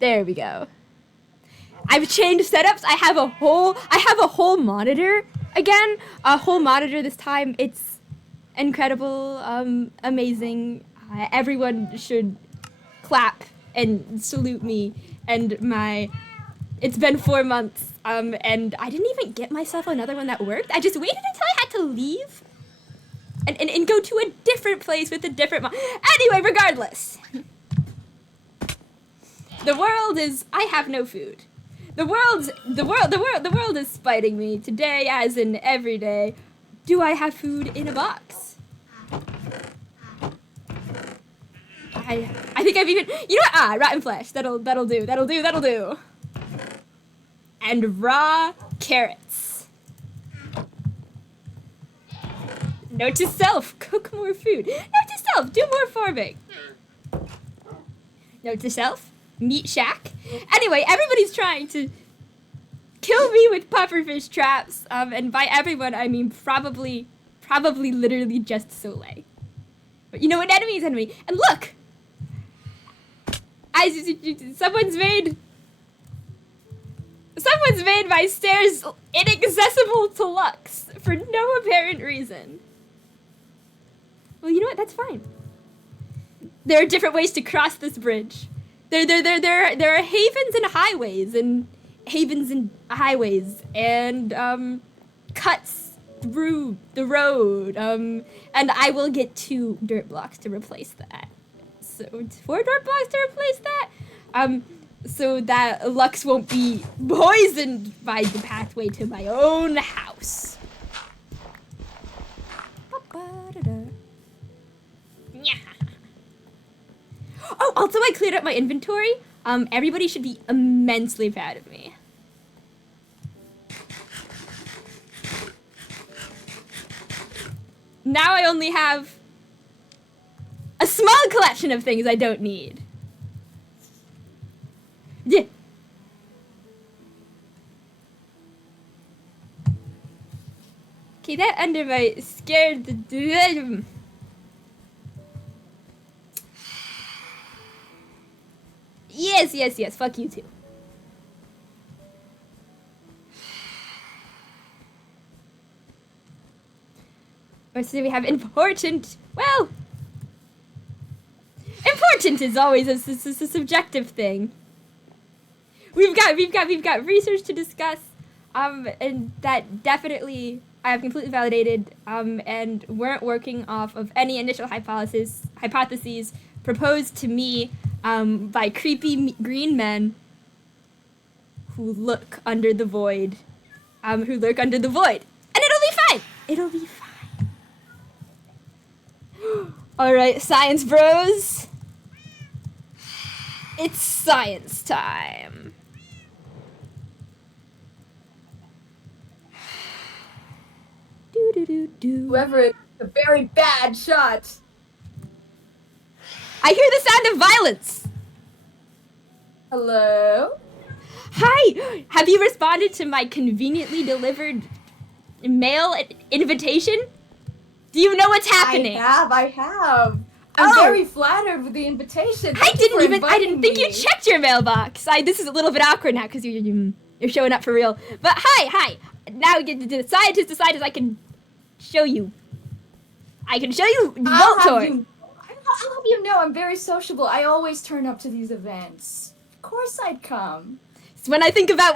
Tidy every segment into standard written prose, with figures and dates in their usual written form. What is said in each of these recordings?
There we go. I've changed setups. I have a whole monitor again. A whole monitor this time. It's incredible, amazing. Everyone should clap and salute me and it's been 4 months, and I didn't even get myself another one that worked. I just waited until I had to leave and go to a different place with a different Anyway, regardless. The world is, I have no food. The world is spiting me today as in every day. Do I have food in a box? I think I've even, you know what? Rotten flesh. That'll do. And raw carrots. Note to self, cook more food. Note to self, do more farming. Note to self, meat shack. Anyway, everybody's trying to kill me with pufferfish traps. And by everyone, I mean probably literally just Soleil. But you know, an enemy is enemy. And look! Someone's made my stairs inaccessible to Lux for no apparent reason. Well, you know what? That's fine. There are different ways to cross this bridge. There are havens and highways, and cuts through the road. And I will get 2 dirt blocks to replace that. So 4 dirt blocks to replace that. So that Lux won't be poisoned by the pathway to my own house. Oh, also I cleared up my inventory. Everybody should be immensely proud of me. Now I only have a small collection of things I don't need. Yeah. Okay, that under my scared the Yes, fuck you too. Or so we have important, well, important is always a subjective thing. We've got research to discuss, and that definitely I have completely validated, and weren't working off of any initial hypotheses proposed to me, by creepy green men who lurk under the void, and it'll be fine. It'll be fine. All right, science bros. It's science time. Whoever is a very bad shot. I hear the sound of violence. Hello? Hi. Have you responded to my conveniently delivered mail invitation? Do you know what's happening? I have. I'm very flattered with the invitation. I didn't think you checked your mailbox. This is a little bit awkward now because you're showing up for real. But hi. Now the scientist decided I can show you. Voltor. I'll have you know I'm very sociable. I always turn up to these events. Of course I'd come. It's when I think about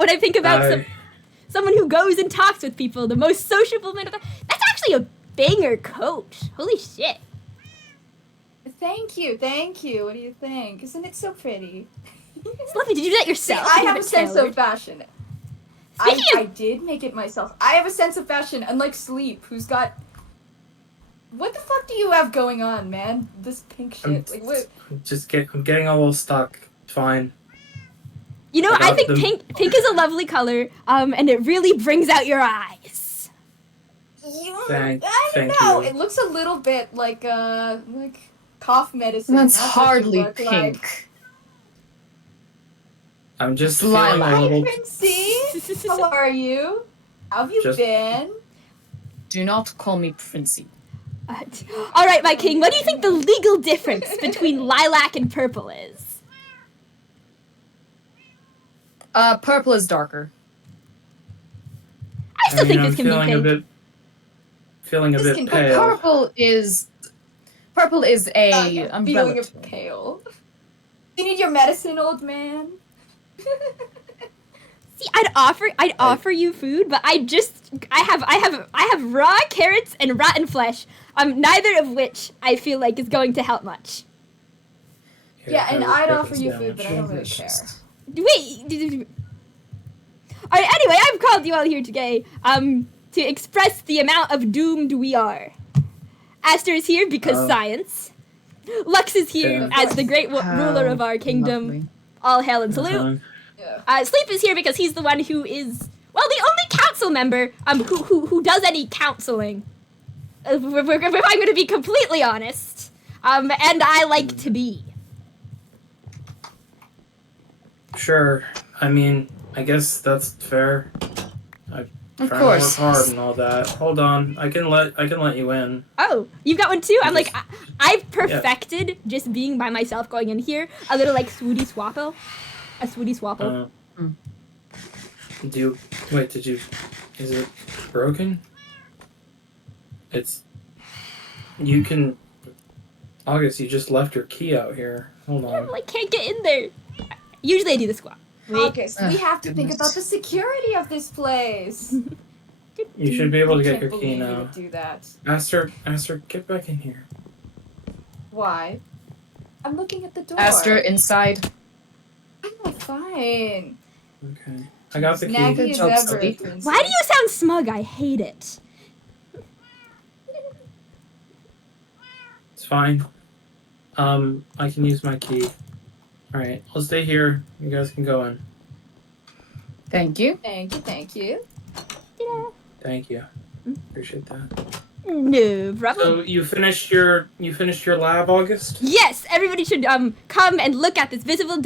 someone who goes and talks with people, the most sociable man. That's actually a banger coat. Holy shit. Thank you. What do you think? Isn't it so pretty? It's lovely. Did you do that yourself? See, I have a sense of fashion. I did make it myself. I have a sense of fashion, unlike Sleep, who's got... What the fuck do you have going on, man? This pink shit. I'm getting all stuck. Fine. You know, I think pink is a lovely color, and it really brings out your eyes. Thank know. you. It looks a little bit like cough medicine. That's hardly pink. Like. I'm just feeling a Hi, little... Princey. How are you? How have you been? Do not call me Princey. All right, my king. What do you think the legal difference between lilac and purple is? Purple is darker. I still think I'm this can be feeling pink. feeling a This bit can be pale. Purple is a Feeling umbrella. of pale. You need your medicine, old man. See, I'd offer you food, but I have raw carrots and rotten flesh. Neither of which I feel like is going to help much. Here, Yeah, and I will I'd take offer this you damage. food, but I don't really care. Wait. Alright, anyway, I've called you all here today, to express the amount of doomed we are. Aster is here because Oh. science. Lux is here Yeah. as the great ruler of our kingdom. Lovely. All hail and salute. Uh-huh. Yeah. Sleep is here because he's the one who is, well, the only council member who does any counseling. If I'm going to be completely honest. And I like to be. Sure. I mean, I guess that's fair. Of Trying course. to work hard and all that. Hold on, I can let you in. Oh, you've got one too? I'm like, Yes. I've perfected just being by myself going in here. A little like Swooty Swapple. A Swooty Swapple. Do you wait? Did you? Is it broken? You can. August, you just left your key out here. Hold I'm on. like, can't get in there. Usually I do the squat. Wait. August, we Ugh, have to think goodness. about the security of this place. You should be able to I get can't your key believe you now. would do that. Aster, get back in here. Why? I'm looking at the door. Aster, inside. Oh, fine. Okay. I got the key. Snaggy Good as job, ever, Sylvie. princess. Why do you sound smug? I hate it. It's fine. I can use my key. Alright, I'll stay here. You guys can go in. Thank you. Thank you, thank you. Thank you. Appreciate that. No problem. So you finished your lab, August? Yes, everybody should come and look at this visible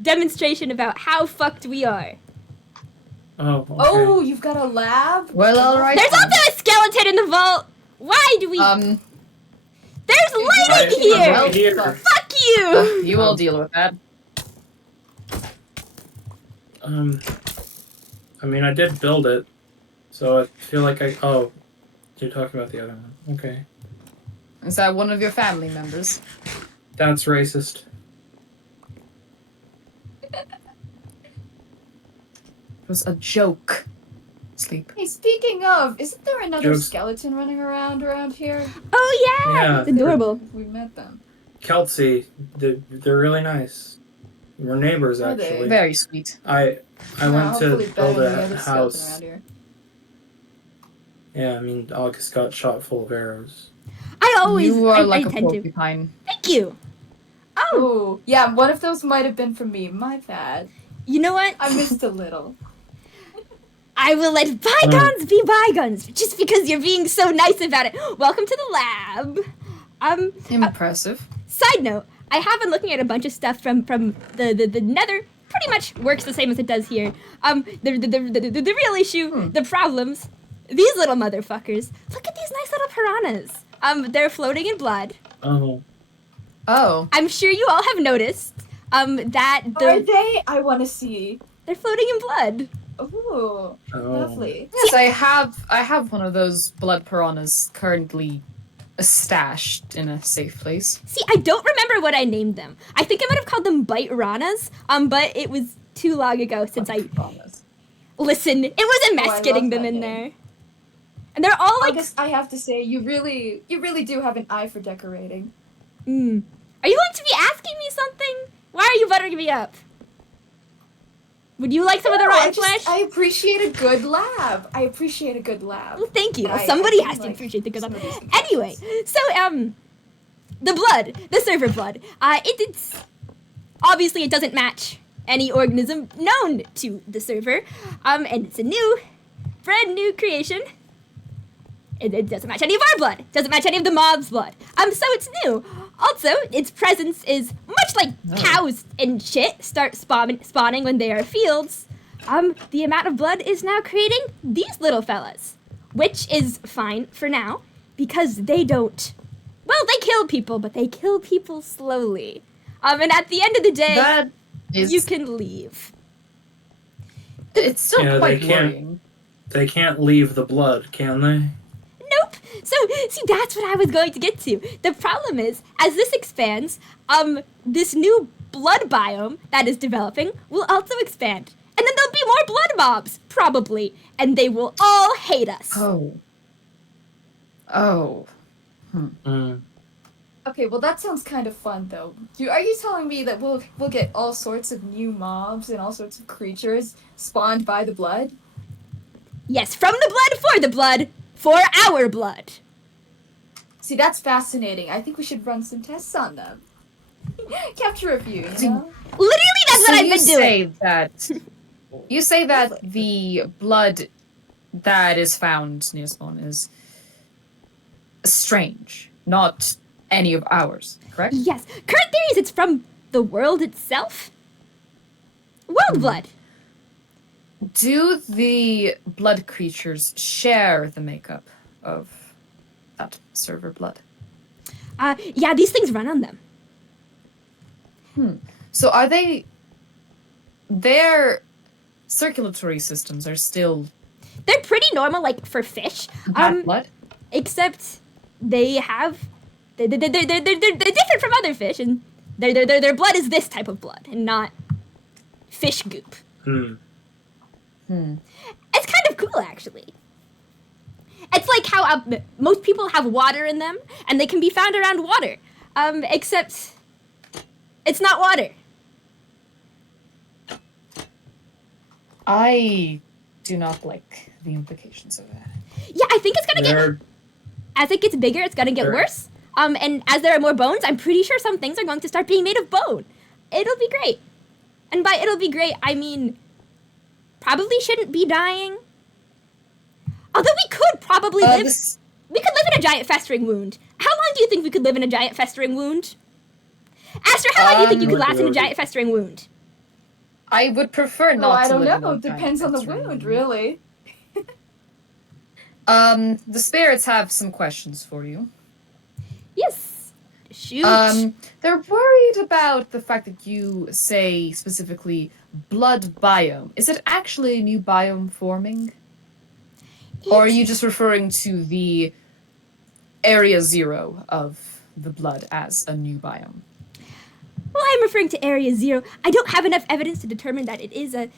demonstration about how fucked we are. Oh, okay. Oh, you've got a lab? Well, alright. There's also a skeleton in the vault. Why do we? There's lighting Right, here. I'm over here. Fuck you. You will deal with that. I mean, I did build it, so I feel like oh, you're talking about the other one. Okay. Is that one of your family members? That's racist. It was a joke. Sleep. Hey, speaking of, isn't there another Jokes. skeleton running around here? Oh yeah, Yeah. it's adorable. We met them. Kelsey, they're really nice. We're neighbors, Are they? actually. Very sweet. I went to hopefully better build than the a other skeleton house. around here. Yeah, I mean, August got shot full of arrows. I always, You are I like a tend to. porcupine. Thank you. Oh, Oh, yeah, one of those might have been for me. My bad. you know what? I missed a little. I will let bygones be bygones, just because you're being so nice about it. Welcome to the lab. Impressive. Side note, I have been looking at a bunch of stuff from the Nether. Pretty much works the same as it does here. The real issue, the problems, these little motherfuckers. Look at these nice little piranhas. They're floating in blood. Oh, Oh. I'm sure you all have noticed that Are they? I want to see. they're floating in blood. Ooh, oh. lovely. Yes, I have one of those blood piranhas currently stashed in a safe place. See, I don't remember what I named them. I think I might have called them bite ranas, but it was too long ago since I... Piranhas. Listen, it was a mess I getting love them that in name. there. And they're all like... August, I have to say, you really do have an eye for decorating. Are you going to be asking me something? Why are you buttering me up? Would you like some of the rotten flesh? I appreciate a good lab. Well, thank you. I Somebody do has to like appreciate the good some lab. of these Anyway, so, the blood, the server blood, it's... Obviously, it doesn't match any organism known to the server, and it's a new, brand new creation. It doesn't match any of our blood. Doesn't match any of the mob's blood. So it's new. Also, its presence is much like cows and shit start spawning when they are fields. The amount of blood is now creating these little fellas, which is fine for now because they don't. Well, they kill people, but they kill people slowly. And at the end of the day, That is you can leave. It's still Yeah, quite they can't- worrying. They can't leave the blood, can they? Nope. So, see, that's what I was going to get to. The problem is, as this expands, this new blood biome that is developing will also expand. And then there'll be more blood mobs, probably. And they will all hate us. Oh. Oh. Mm. Okay, well that sounds kind of fun though. Are you telling me that we'll get all sorts of new mobs and all sorts of creatures spawned by the blood? Yes, from the blood, for the blood, for our blood. See, that's fascinating. I think we should run some tests on them. Capture a few, you know? Literally, that's what I've been doing. You say that the blood that is found near spawn is strange, not any of ours, correct? Yes. Current theories, it's from the world itself. World blood. Do the blood creatures share the makeup of that server blood? Yeah, these things run on them. So are they... Their circulatory systems are still They're pretty normal, like, for fish. bad blood? Except they have... They're different from other fish, and their blood is this type of blood, and not fish goop. It's kind of cool, actually. It's like how most people have water in them, and they can be found around water. Except it's not water. I do not like the implications of that. Yeah, I think it's gonna get... As it gets bigger, it's gonna get worse. And as there are more bones, I'm pretty sure some things are going to start being made of bone. It'll be great. And by it'll be great, I mean... Probably shouldn't be dying. Although we could probably live... We could live in a giant festering wound. How long do you think we could live in a giant festering wound? Aster, how long do you think you could last in a giant festering wound? I would prefer not I to don't live know. in a Depends on the giant wound, festering really. The spirits have some questions for you. Yes. Shoot. They're worried about the fact that you say specifically blood biome. Is it actually a new biome forming? Or are you just referring to the area 0 of the blood as a new biome? Well, I'm referring to Area 0. I don't have enough evidence to determine that it is a...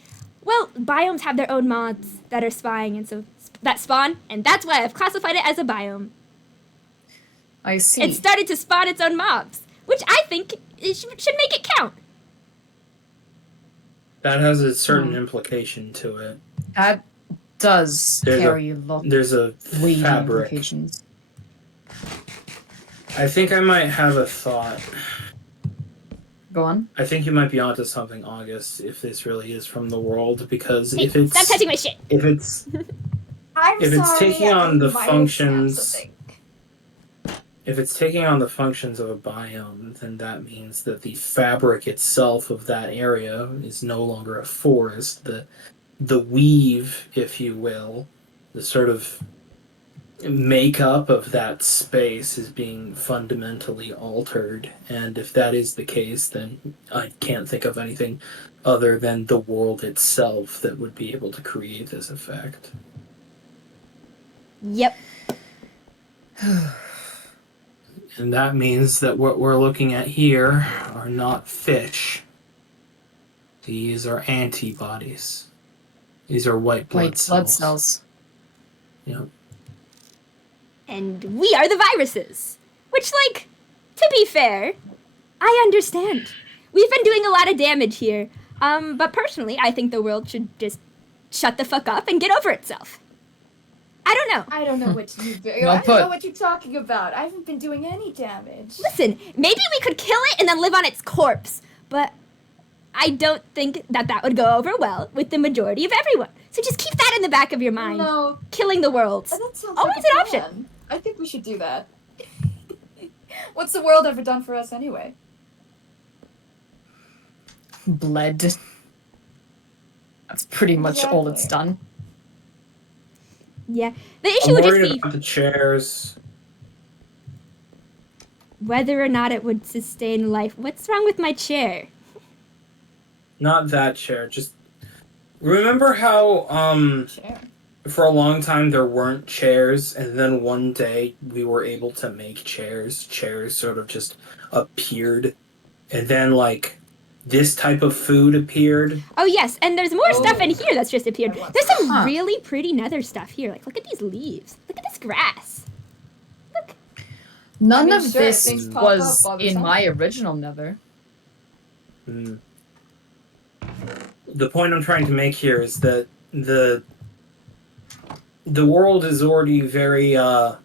Well, biomes have their own mods that are spying, and so that spawn, and that's why I've classified it as a biome. I see. It started to spawn its own mobs, which I think should make it count. That has a certain implication to it. That does carry a lot There's a of weighty fabric. implications. I think I might have a thought. Go on. I think you might be onto something, August, if this really is from the world, because Hey, if it's... stop touching my shit. If it's... I'm If it's sorry, taking I on the might have functions- snapped something. If it's taking on the functions of a biome, then that means that the fabric itself of that area is no longer a forest. The weave, if you will, the sort of makeup of that space is being fundamentally altered. And if that is the case, then I can't think of anything other than the world itself that would be able to create this effect. Yep. And that means that what we're looking at here are not fish. These are antibodies. These are white blood cells. Yep. And we are the viruses. Which, like, to be fair, I understand. We've been doing a lot of damage here. But personally, I think the world should just shut the fuck up and get over itself. I don't know. I don't know what you do. I Well don't put. know what you're talking about. I haven't been doing any damage. Listen, maybe we could kill it and then live on its corpse. But I don't think that would go over well with the majority of everyone. So just keep that in the back of your mind. No, Killing the world. that sounds Always like an a option. plan. I think we should do that. What's the world ever done for us anyway? Bled. That's pretty much all it's Exactly. done. Yeah. The issue I'm would just worried be about the chairs. whether or not it would sustain life. What's wrong with my chair? Not that chair, just Remember how Chair. for a long time there weren't chairs, and then one day we were able to make chairs. Chairs sort of just appeared, and then like this type of food appeared. Oh yes, and there's more stuff in Oh. here that's just appeared. I want There's some Huh. really pretty nether stuff here. Like, look at these leaves. Look at this grass. Look. None I mean, of sure, this things pop was up all the in time. my original nether. Mm. The point I'm trying to make here is that the world is already very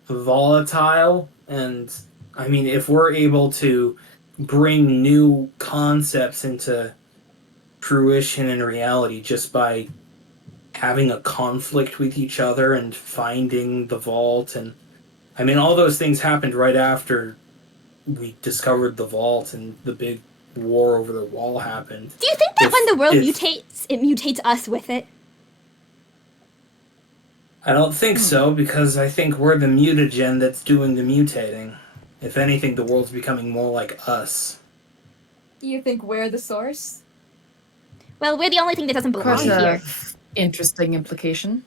volatile, and I mean, if we're able to bring new concepts into fruition and reality just by having a conflict with each other and finding the vault, and I mean, all those things happened right after we discovered the vault and the big war over the wall happened. Do you think that when the world If- mutates, it mutates us with it? I don't think so, because I think we're the mutagen that's doing the mutating. If anything, the world's becoming more like us. You think we're the source? Well, we're the only thing that doesn't belong Quite a here. interesting implication.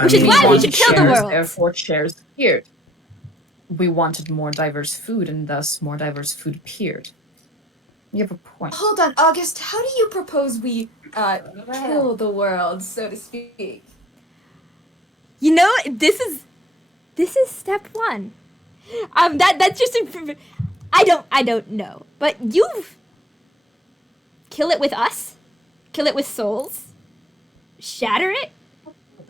Which is why we wanted should kill the chairs, world. Therefore, chairs appeared. We wanted more diverse food, and thus more diverse food appeared. You have a point. Hold on, August. How do you propose we kill the world, so to speak? You know, this is step one. That's just improvement. I don't know, but you've kill it with us, kill it with souls, shatter it,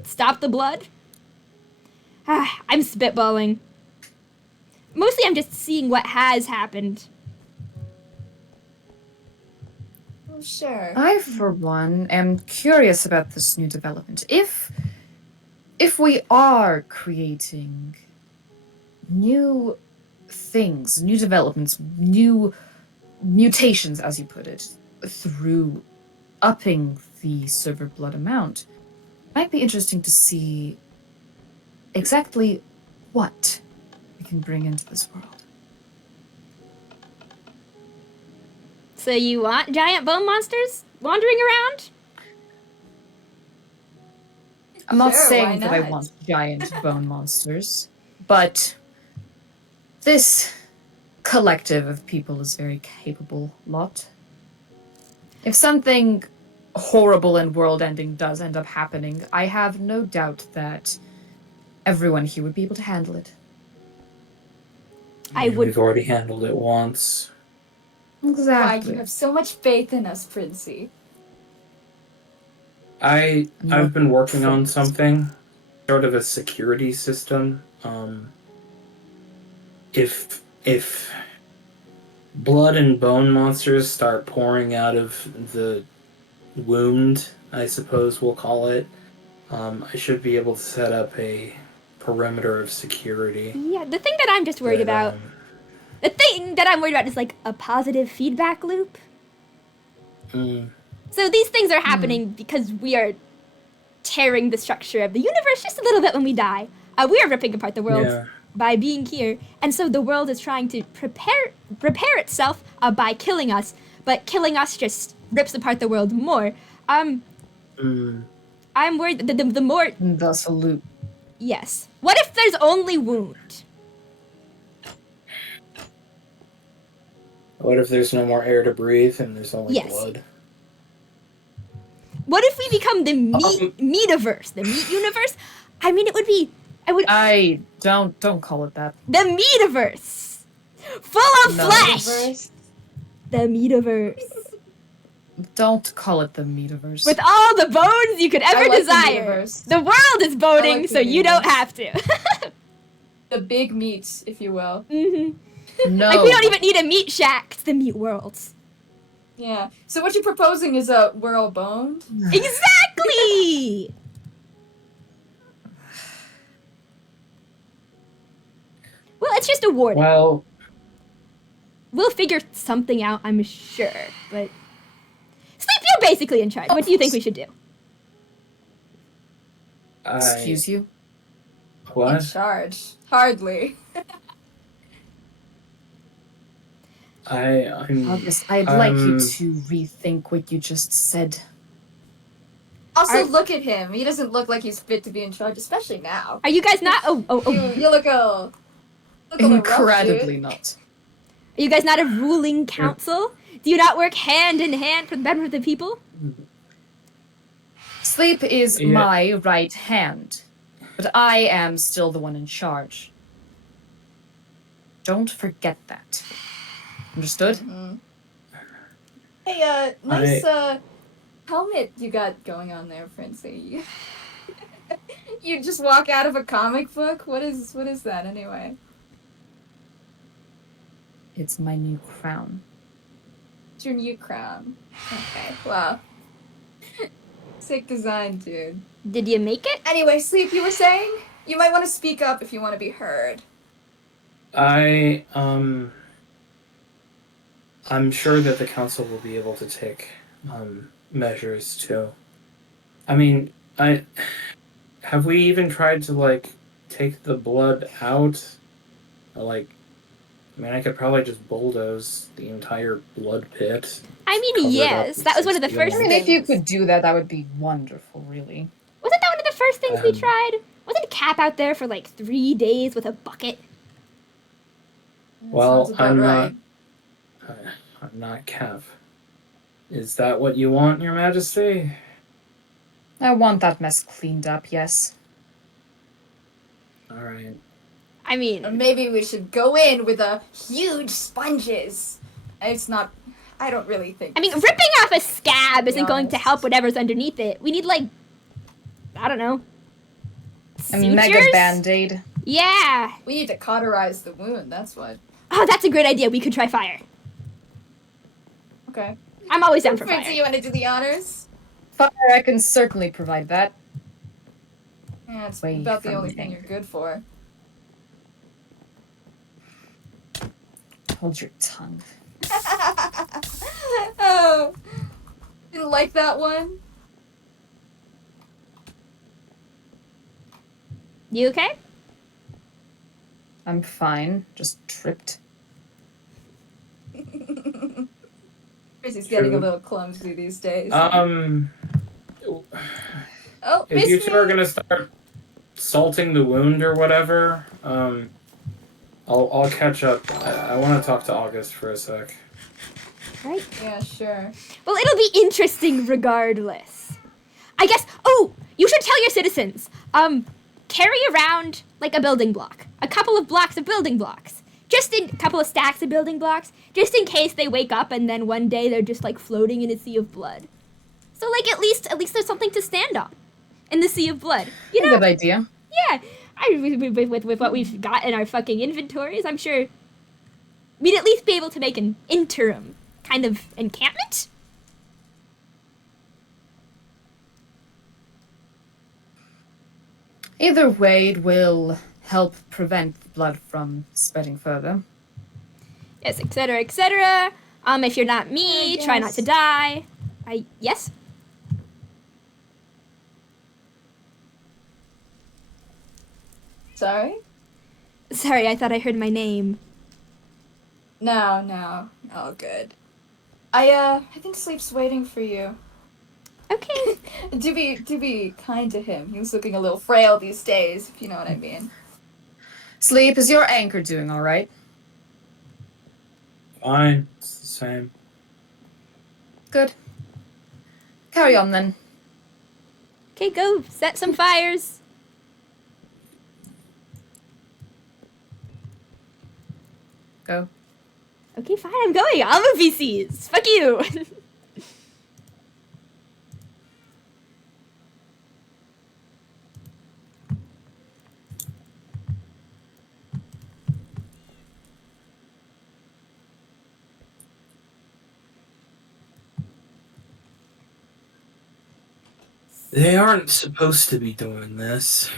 stop the blood. I'm spitballing. Mostly, I'm just seeing what has happened. Oh, sure. I, for one, am curious about this new development. If we are creating new things, new developments, new mutations, as you put it, through upping the server blood amount, it might be interesting to see exactly what we can bring into this world. So you want giant bone monsters wandering around? I'm not Sure, why saying that I not? want giant bone monsters, but this collective of people is a very capable lot. If something horrible and world-ending does end up happening, I have no doubt that everyone here would be able to handle it. I would. We've already handled it once. Why, Exactly. you have so much faith in us, Princey. I've been working on something, sort of a security system. If blood and bone monsters start pouring out of the wound, I suppose we'll call it, I should be able to set up a perimeter of security. Yeah, the thing that I'm just worried that, about. The thing that I'm worried about is like a positive feedback loop. So these things are happening because we are tearing the structure of the universe just a little bit when we die. We are ripping apart the world Yeah. by being here, and so the world is trying to prepare itself by killing us. But killing us just rips apart the world more. I'm worried that the more And thus a loop. yes. What if there's only wound? What if there's no more air to breathe and there's only Yes. blood? What if we become the meativerse, the meat universe? I mean, it would be. I don't call it that. The meativerse, full of No. flesh. Universe. The meativerse, Don't call it the metaverse. with all the bones you could ever like the desire. meativerse. The world is boning, like the so you don't meativerse. have to. The big meats, if you will. No. Like we don't even need a meat shack. It's the meat world. Yeah. So what you're proposing is we're all boned? Exactly. Well, it's just a warning. Well, We'll figure something out, I'm sure. But Sleep, you're basically in charge. What do you think we should do? Excuse you? In What? charge. Hardly. I'm August, I'd like you to rethink what you just said. Also, Are- look at him. He doesn't look like he's fit to be in charge, especially now. Are you guys not? Oh. You look a little rough, Incredibly dude. not. Are you guys not a ruling council? Do you not work hand in hand for the betterment of the people? Sleep is Yeah. my right hand, but I am still the one in charge. Don't forget that. Understood? Mhm. Hey, nice helmet you got going on there, Princey. You just walk out of a comic book? What is that anyway? It's my new crown. It's your new crown. Okay, wow. Sick design, dude. Did you make it? Anyway, Sleep, you were saying? You might want to speak up if you want to be heard. I'm sure that the council will be able to take measures too. I mean, have we even tried to like take the blood out? Or, like, I mean, I could probably just bulldoze the entire blood pit. I mean, Cover it up yes. with That was one of the 60 first I mean, things. if you could do that, that would be wonderful, really. Wasn't that one of the first things we Um, tried? Wasn't Cap out there for like 3 days with a bucket? Well, Sounds about I'm right. I'm not Kev. Is that what you want, Your Majesty? I want that mess cleaned up, yes. All right. I Or mean, maybe we should go in with a huge sponges. It's not. I don't really think. ripping off a scab isn't going to honest. help whatever's underneath it. We need like, I don't know, A mega sutures? band-aid. Yeah. We need to cauterize the wound. That's what. Oh, that's a great idea. We could try fire. Okay. I'm always down for Princey, fire. you want to do the honors? Fire, I can certainly provide that. Yeah, it's Way about the from only the thing you're anchor. good for. Hold your tongue. Oh, didn't like that one. You okay? I'm fine. Just tripped. Chrissy's getting a True. little clumsy these days. Um, Oh, if you miss two me. are gonna start salting the wound or whatever, I'll catch up. I want to talk to August for a sec. Right. Yeah, sure. Well, it'll be interesting regardless. I guess. Oh, you should tell your citizens. Carry around like a building block, a couple of blocks of building blocks, a couple of stacks of building blocks, just in case they wake up and then one day they're just like floating in a sea of blood. So like at least there's something to stand on in the sea of blood. You know? Good idea. Yeah. With what we've got in our fucking inventories, I'm sure we'd at least be able to make an interim kind of encampment. Either way, it will help prevent the blood from spreading further. Yes, etc., etc. If you're not me, I try not to guess. die. Yes? Sorry? Sorry, I thought I heard my name. No. Oh, good. I think Sleep's waiting for you. Okay. Do be kind to him. He was looking a little frail these days, if you know what I mean. Sleep, is your anchor doing all right? Fine, it's the same. Good. Carry on then. Okay, go set some fires. Go. Okay, fine, I'm going. I'm a VCs. Fuck you. They aren't supposed to be doing this.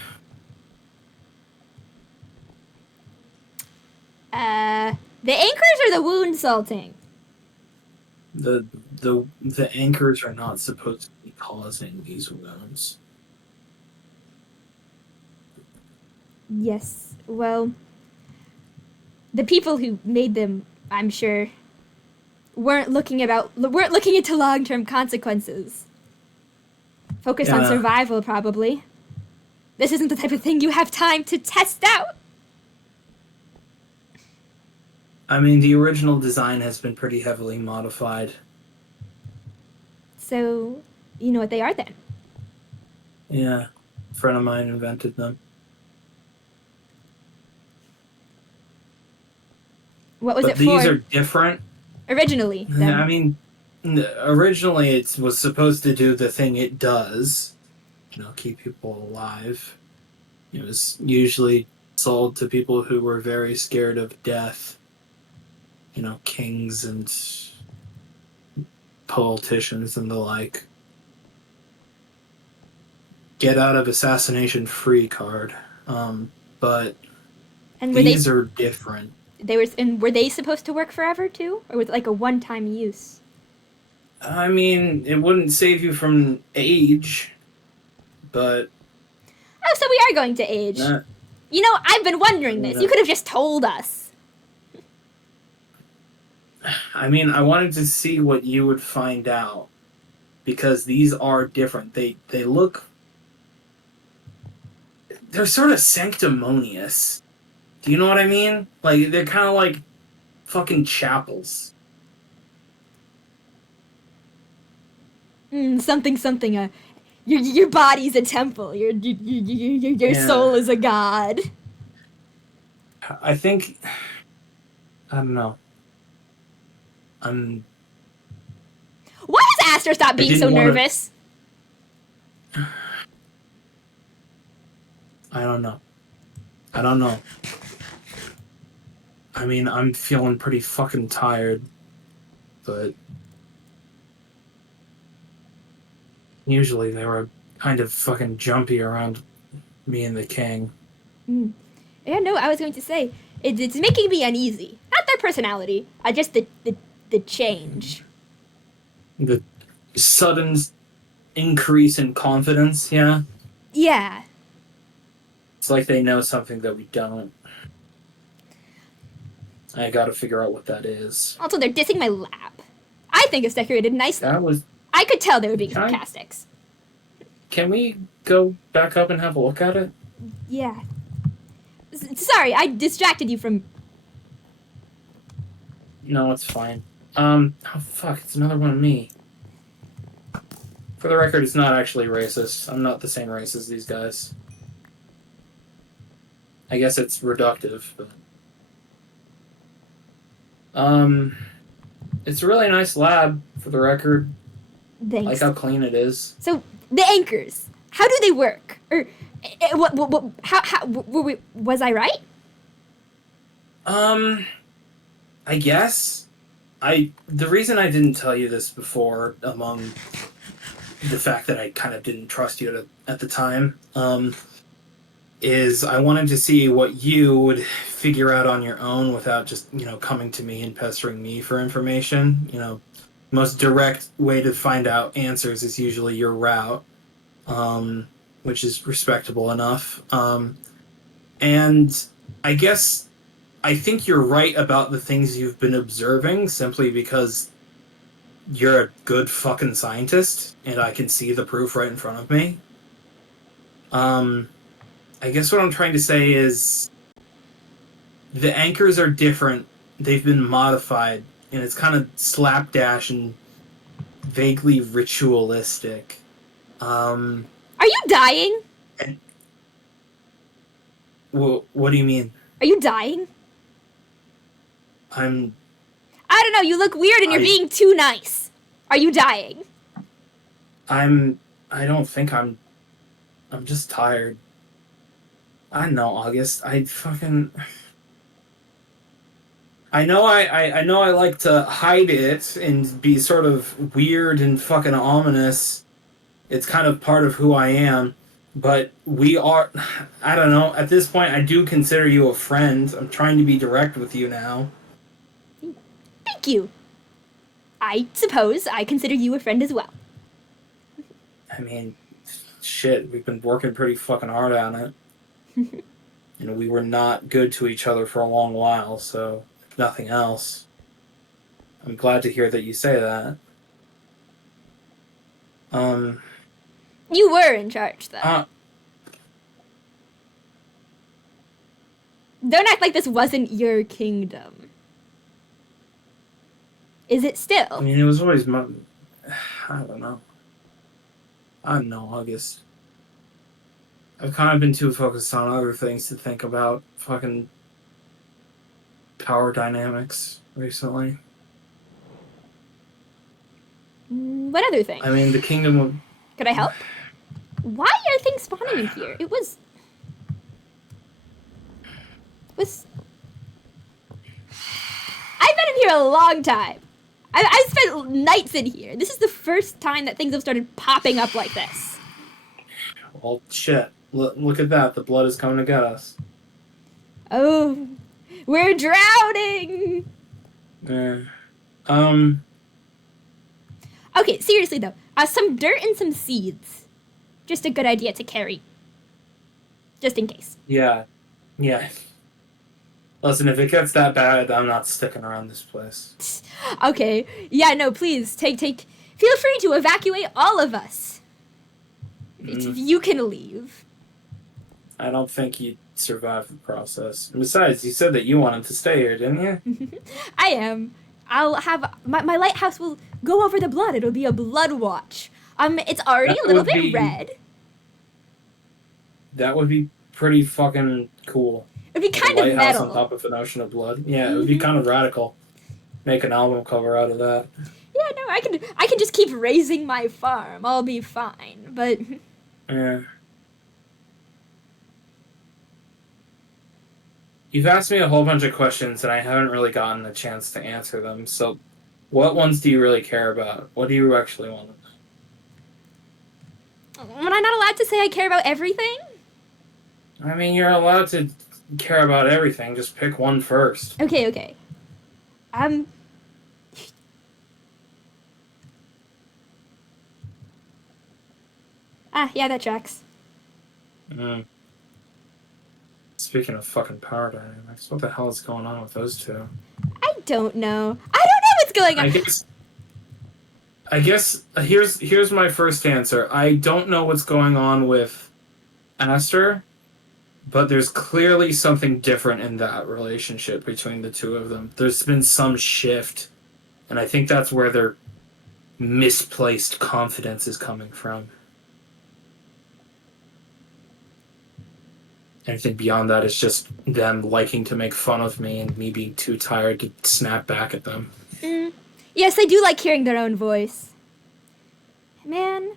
The anchors or the wound salting? The anchors are not supposed to be causing these wounds. Yes, well, the people who made them, I'm sure, weren't looking into long-term consequences. Focused on Yeah. survival, probably. This isn't the type of thing you have time to test out. I mean, the original design has been pretty heavily modified. So, you know what they are then. Yeah. A friend of mine invented them. What was But it these for are different. originally, then? I mean, originally it was supposed to do the thing it does, keep people alive. It was usually sold to people who were very scared of death, kings and politicians and the like. Get out of assassination free card. But And these are different. were they supposed to work forever too, or was it like a one-time use? I mean, it wouldn't save you from age, but Oh, so we are going to age. not, I've been wondering this. No. You could have just told us. I mean, I wanted to see what you would find out, because these are different. They look... They're sort of sanctimonious. Do you know what I mean? Like, they're kind of like fucking chapels. Something. Your body's a temple. Your Yeah. soul is a god. I think... I don't know. I'm... Why does Aster stop being so didn't wanna- nervous? I don't know. I mean, I'm feeling pretty fucking tired, but usually they were kind of fucking jumpy around me and the king. Yeah, no, I was going to say, it's making me uneasy. Not their personality, just the change. The sudden increase in confidence, yeah? Yeah. It's like they know something that we don't. I gotta figure out what that is. Also, they're dissing my lab. I think it's decorated nicely. That was... I could tell they were being Can I- sarcastics. Can we go back up and have a look at it? Yeah. Sorry, I distracted you from... No, it's fine. Oh fuck, it's another one of me. For the record, it's not actually racist. I'm not the same race as these guys. I guess it's reductive, but... It's a really nice lab, for the record. I Thanks. like how clean it is. So, the anchors, how do they work? Or, was I right? I guess. The reason I didn't tell you this before, among the fact that I kind of didn't trust you at the time, is I wanted to see what you would figure out on your own without just, coming to me and pestering me for information. Most direct way to find out answers is usually your route, which is respectable enough. And I guess I think you're right about the things you've been observing, simply because you're a good fucking scientist, and I can see the proof right in front of me. I guess what I'm trying to say is the anchors are different. They've been modified, and it's kind of slapdash and vaguely ritualistic. Are you dying? Well, what do you mean? Are you dying? I don't know, you look weird and you're being too nice. Are you dying? I don't think I'm just tired. I don't know, August. I know I like to hide it and be sort of weird and fucking ominous. It's kind of part of who I am. But I don't know, at this point I do consider you a friend. I'm trying to be direct with you now. Thank you. I suppose I consider you a friend as well. I mean, shit, we've been working pretty fucking hard on it. We were not good to each other for a long while, so if nothing else, I'm glad to hear that you say that. You were in charge, though. Don't act like this wasn't your kingdom. Is it I still? mean, it was always my... I don't know. August. I've kind of been too focused on other things to think about fucking power dynamics recently. What other thing? I mean, the kingdom of... Could I help? Why are things spawning in here? It was... I've been in here a long time. I've spent nights in here. This is the first time that things have started popping up like this. Well, shit. Look at that. The blood is coming to get us. Oh, we're drowning! Okay, seriously though, some dirt and some seeds. Just a good idea to carry. Just in case. Yeah. Listen, if it gets that bad, I'm not sticking around this place. Okay, yeah, no, please, take, feel free to evacuate all of us. If you can leave. I don't think you'd survive the process. And besides, you said that you wanted to stay here, didn't you? I am. I'll have, my lighthouse will go over the blood. It'll be a blood watch. It's already That a little would bit be- red. That would be pretty fucking cool. It'd be kind A of lighthouse metal. on top of an ocean of blood. Yeah, it would be kind of radical. Make an album cover out of that. Yeah, no, I can just keep raising my farm. I'll be fine. But Yeah. You've asked me a whole bunch of questions and I haven't really gotten a chance to answer them. So, what ones do you really care about? What do you actually want? am I not allowed to say I care about everything? I mean, you're allowed to care about everything. Just pick one first. Okay. Yeah, that tracks. Speaking of fucking power dynamics, what the hell is going on with those two? I don't know. I don't know what's going on. I guess here's my first answer. I don't know what's going on with Aster, but there's clearly something different in that relationship between the two of them. There's been some shift, and I think that's where their misplaced confidence is coming from. Anything beyond that is just them liking to make fun of me and me being too tired to snap back at them. Yes, they do like hearing their own voice. Man.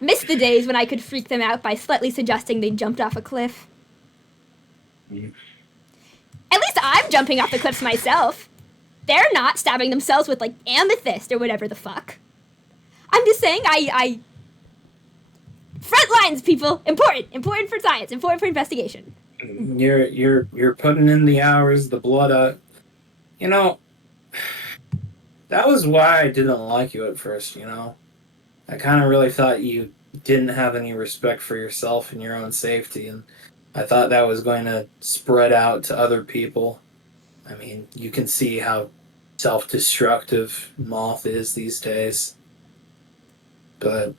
Missed the days when I could freak them out by slightly suggesting they jumped off a cliff. At least I'm jumping off the cliffs myself. They're not stabbing themselves with, like, amethyst or whatever the fuck. I'm just saying I front lines, people. Important for science, important for investigation. You're putting in the hours, the blood. You know, that was why I didn't like you at first. You know, I kind of really thought you didn't have any respect for yourself and your own safety, and I thought that was going to spread out to other people. I mean, you can see how self-destructive Moth is these days, but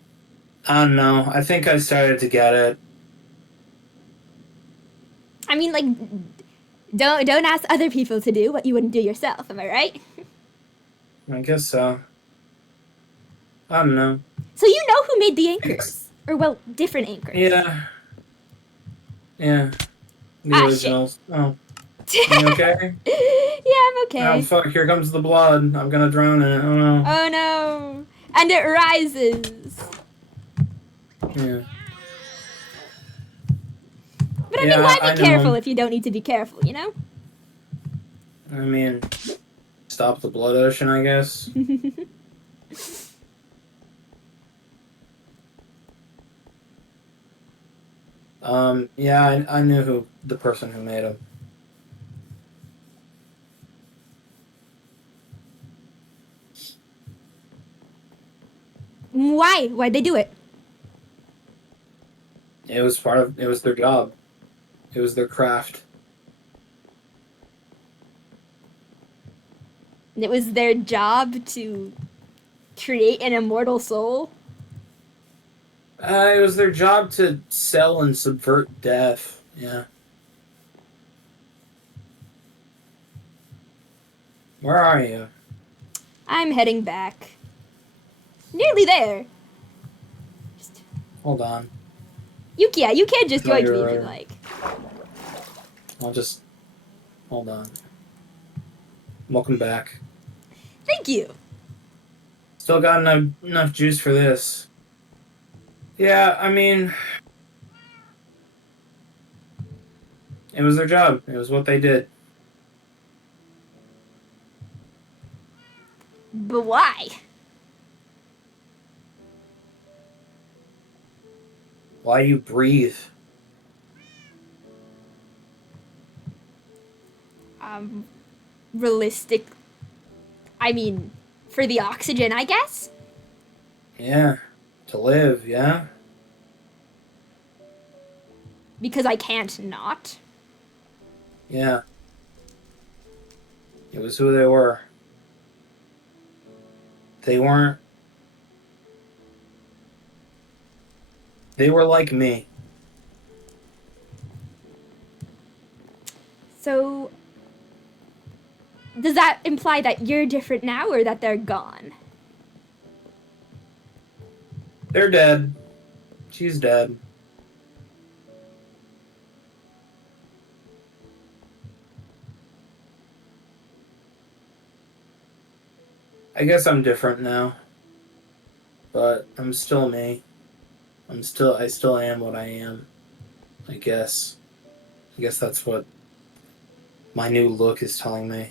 I don't know. I think I started to get it. I mean, like, don't ask other people to do what you wouldn't do yourself, am I right? I guess so. I don't know. So you know who made the anchors? Or, well, different anchors. Yeah. The Ah, originals. Oh. You okay? Yeah, I'm okay. Oh, fuck. Here comes the blood. I'm gonna drown in it. Oh, no. Oh no. And it rises. Yeah. But I mean, Yeah, why I be know. careful if you don't need to be careful, you know? I mean, stop the blood ocean, I guess. Yeah, I knew who the person who made him. Why? Why'd they do it? It was their job. It was their craft. It was their job to create an immortal soul? It was their job to sell and subvert death. Yeah. Where are you? I'm heading back. Nearly there. Just, Hold on. you can just No, join you're me if you right. like. I'll just... Hold on. Welcome back. Thank you. Still got enough juice for this. Yeah, I mean... It was their job. It was what they did. But why? Why you breathe? Realistic. I mean, for the oxygen, I guess? Yeah. To live, yeah? Because I can't not. Yeah. It was who they were. They weren't... They were like me. So, does that imply that you're different now or that they're gone? They're dead. She's dead. I guess I'm different now. But I'm still me. I still am what I am. I guess. I guess that's what my new look is telling me.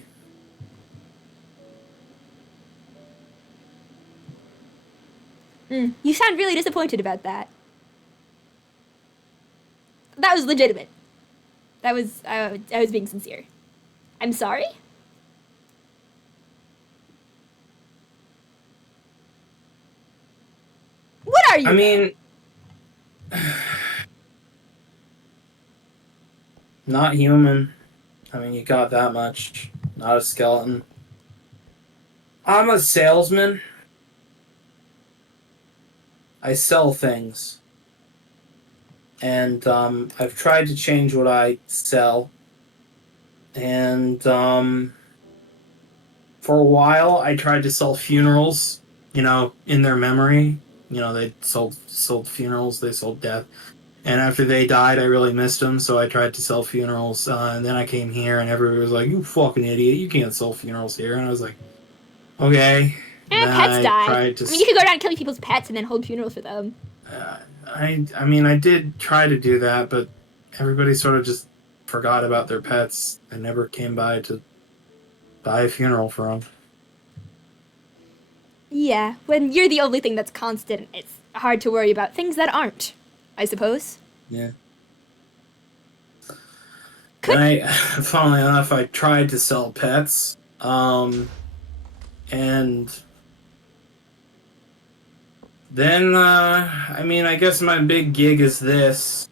You sound really disappointed about that. That was legitimate. That was, I was being sincere. I'm sorry? What are you? I mean... Not human. I mean, you got that much. Not a skeleton. I'm a salesman. I sell things. And I've tried to change what I sell. And for a while, I tried to sell funerals, in their memory. They sold funerals, they sold death. And after they died, I really missed them, so I tried to sell funerals. And then I came here, and everybody was like, "You fucking idiot! You can't sell funerals here." And I was like, "Okay." Then Pets I die. tried to. I mean, you could go around killing people's pets and then hold funerals for them. I mean, I did try to do that, but everybody sort of just forgot about their pets and never came by to buy a funeral for them. Yeah, when you're the only thing that's constant, it's hard to worry about things that aren't, I suppose. Yeah. And funnily enough, I tried to sell pets, and then, I mean, I guess my big gig is this.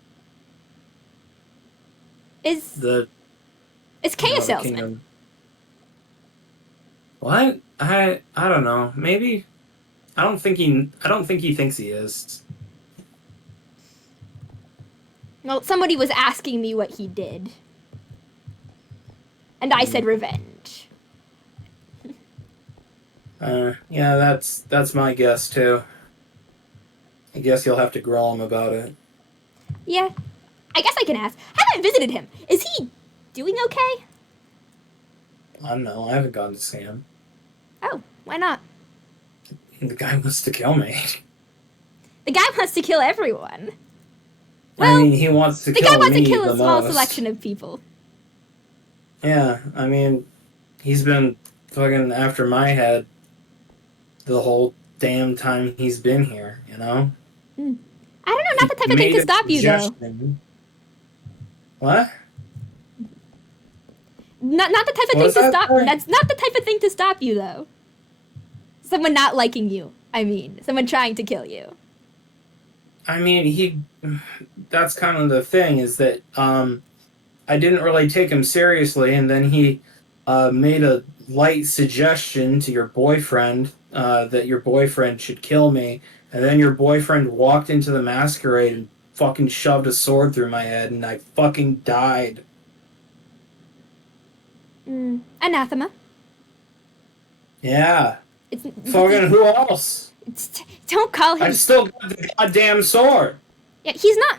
It's Kay a salesman? Kingdom. What? I don't know. Maybe. I don't think he thinks he is. Well, somebody was asking me what he did. And I said revenge. Yeah, that's my guess too. I guess you'll have to grill him about it. Yeah. I guess I can ask. Haven't visited him. Is he doing okay? I don't know. I haven't gone to see him. Oh, why not? The guy wants to kill me. The guy wants to kill everyone. Well, I mean, he wants to kill me the most. The guy wants to kill a small selection of people. Yeah, I mean, he's been fucking after my head the whole damn time he's been here, I don't know, not the type of thing to stop you, though. What? Not the type of thing to stop you. That's not the type of thing to stop you, though. Someone not liking you, I mean. Someone trying to kill you. I mean, that's kind of the thing, is that, I didn't really take him seriously, and then he made a light suggestion to your boyfriend that your boyfriend should kill me, and then your boyfriend walked into the masquerade and fucking shoved a sword through my head, and I fucking died. Anathema. Yeah. It's, Fucking who else? don't call him. I've still got the goddamn sword. Yeah, he's not.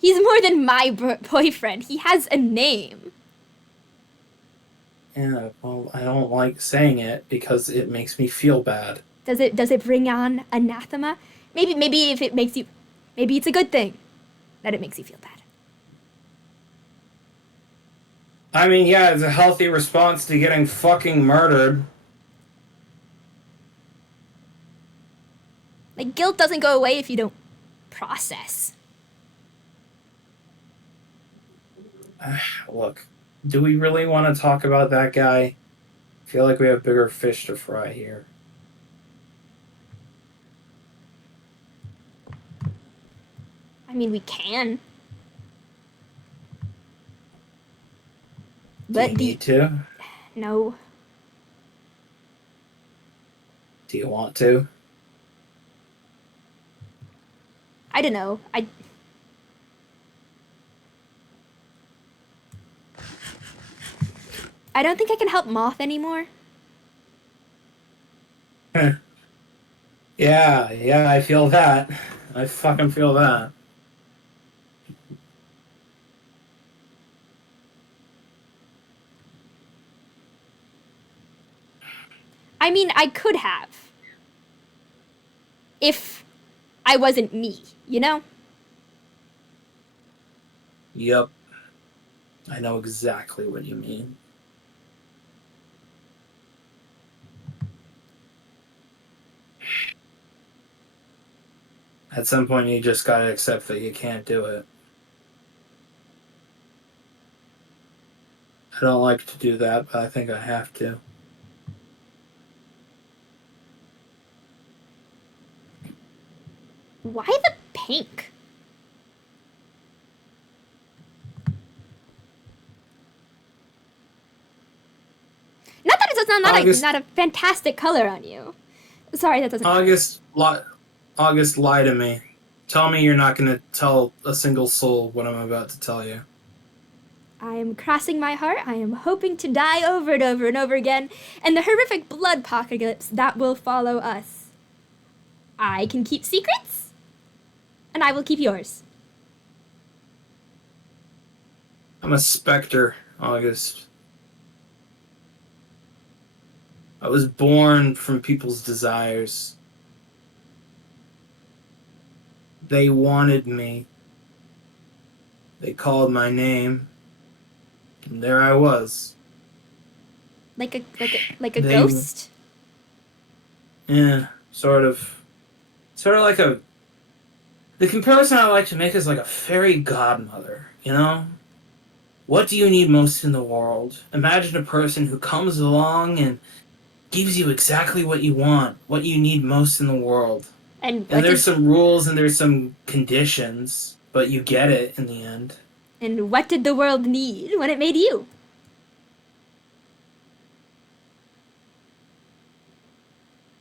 He's more than my boyfriend. He has a name. Yeah, well, I don't like saying it because it makes me feel bad. Does it bring on anathema? Maybe if it makes you, maybe it's a good thing that it makes you feel bad. I mean, yeah, it's a healthy response to getting fucking murdered. Like, guilt doesn't go away if you don't process. Look, do we really want to talk about that guy? I feel like we have bigger fish to fry here. I mean, we can. Do But you need to? no. Do you want to? I don't know. I don't think I can help Moth anymore. Yeah, I feel that. I fucking feel that. I mean, I could have. If I wasn't me, you know? Yep. I know exactly what you mean. At some point, you just gotta accept that you can't do it. I don't like to do that, but I think I have to. Why the pink? Not that it's not a fantastic color on you. Sorry, that doesn't. August, lie to me. Tell me you're not going to tell a single soul what I'm about to tell you. I am crossing my heart. I am hoping to die over and over and over again, and the horrific blood apocalypse that will follow us. I can keep secrets, and I will keep yours. I'm a specter, August. I was born from people's desires. They wanted me. They called my name. And there I was. Like a ghost? Yeah, sort of. Sort of like a... The comparison I like to make is like a fairy godmother, you know? What do you need most in the world? Imagine a person who comes along and gives you exactly what you want, what you need most in the world. And there's some rules and there's some conditions, but you get it in the end. And what did the world need when it made you?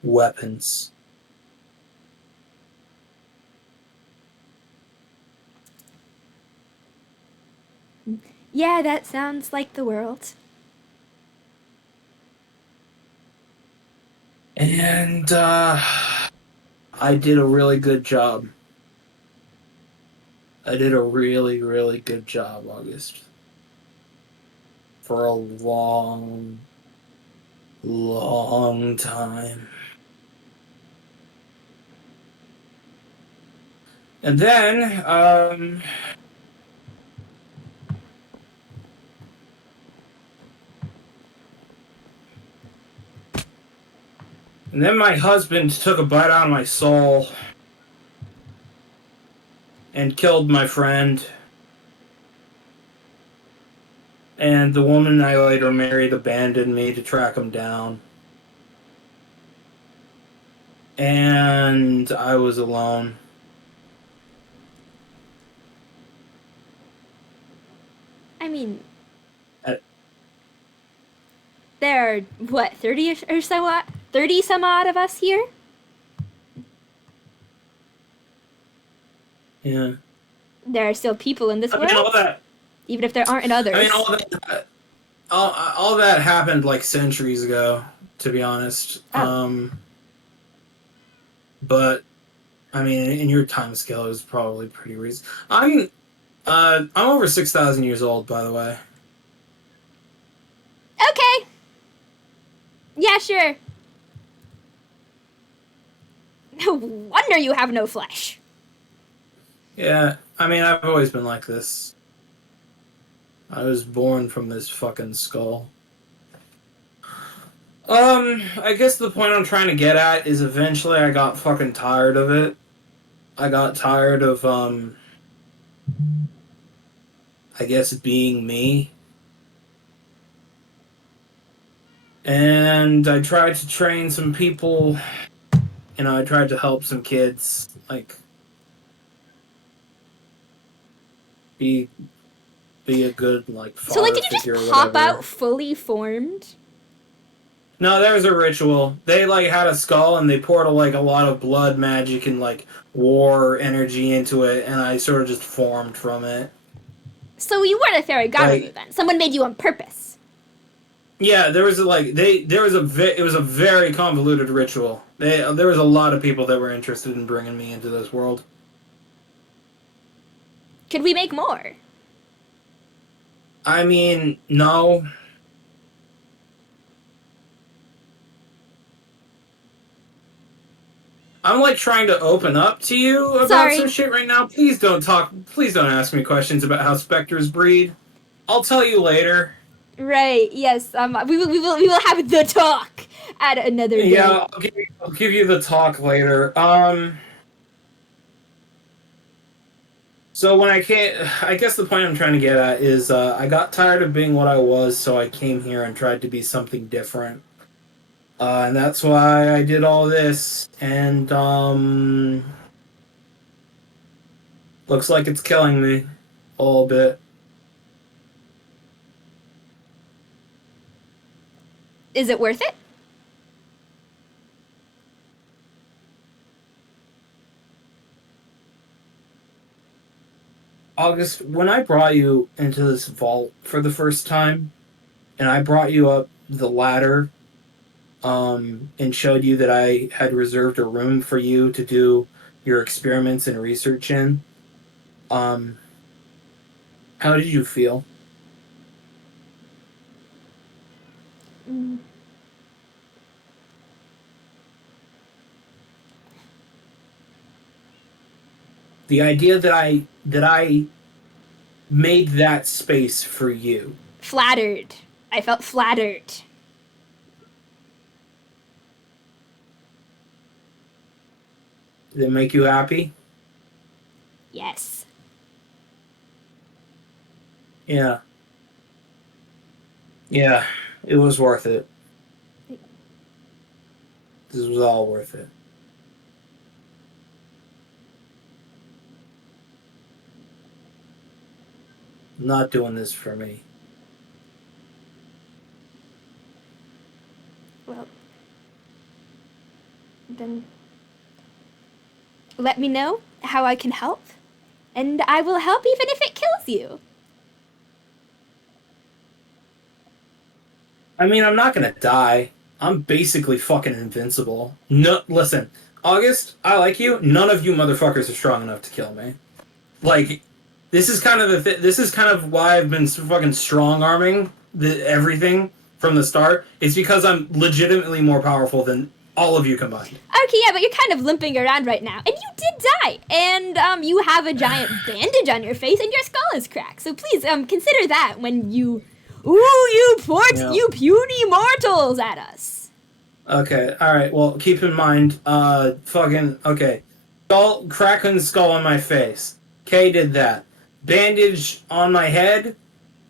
Weapons. Yeah, that sounds like the world. And, I did a really good job. I did a really, really good job, August. For a long, long time. And then, my husband took a bite out of my soul and killed my friend. And the woman I later married abandoned me to track him down. And I was alone. I mean, There are, what, 30 or so, 30 some odd of us here? Yeah. There are still people in this I world, mean, all that. even if there aren't others. I mean, all that happened like centuries ago, to be honest. Oh. But I mean, in your time scale, it was probably pretty reasonable. I'm over 6,000 years old, by the way. Okay. Yeah, sure. No wonder you have no flesh. Yeah, I mean, I've always been like this. I was born from this fucking skull. I guess the point I'm trying to get at is eventually I got fucking tired of it. I got tired of, I guess being me. And I tried to train some people, I tried to help some kids, like, be a good, like, father So, like, did you figure just or pop whatever. out fully formed? No, there was a ritual. They, like, had a skull and they poured, like, a lot of blood magic and, like, war energy into it, and I sort of just formed from it. So you weren't a fairy godmother then? Someone made you on purpose? Yeah, there was, like, it was a very convoluted ritual. There was a lot of people that were interested in bringing me into this world. Could we make more? I mean, no. I'm like trying to open up to you about some shit right now. Please don't ask me questions about how specters breed. I'll tell you later. Right, yes. We will have the talk at another day. Yeah, I'll give you the talk later. So when I guess the point I'm trying to get at is I got tired of being what I was, so I came here and tried to be something different. And that's why I did all this, and looks like it's killing me a little bit. Is it worth it? August, when I brought you into this vault for the first time, and I brought you up the ladder, and showed you that I had reserved a room for you to do your experiments and research in, how did you feel? The idea that I made that space for you. Flattered. I felt flattered. Did it make you happy? Yes. Yeah. Yeah, it was worth it. This was all worth it. I'm not doing this for me. Well, then let me know how I can help, and I will help even if it kills you. I mean, I'm not gonna die. I'm basically fucking invincible. No, listen, August, I like you. None of you motherfuckers are strong enough to kill me. Like, this is kind of this is kind of why I've been fucking strong arming everything from the start. It's because I'm legitimately more powerful than all of you combined. Okay, yeah, but you're kind of limping around right now, and you did die, and you have a giant bandage on your face, and your skull is cracked. So please, consider that when you, you puny mortals at us. Okay, all right. Well, keep in mind, okay, cracking skull on my face. Kay did that. Bandage on my head.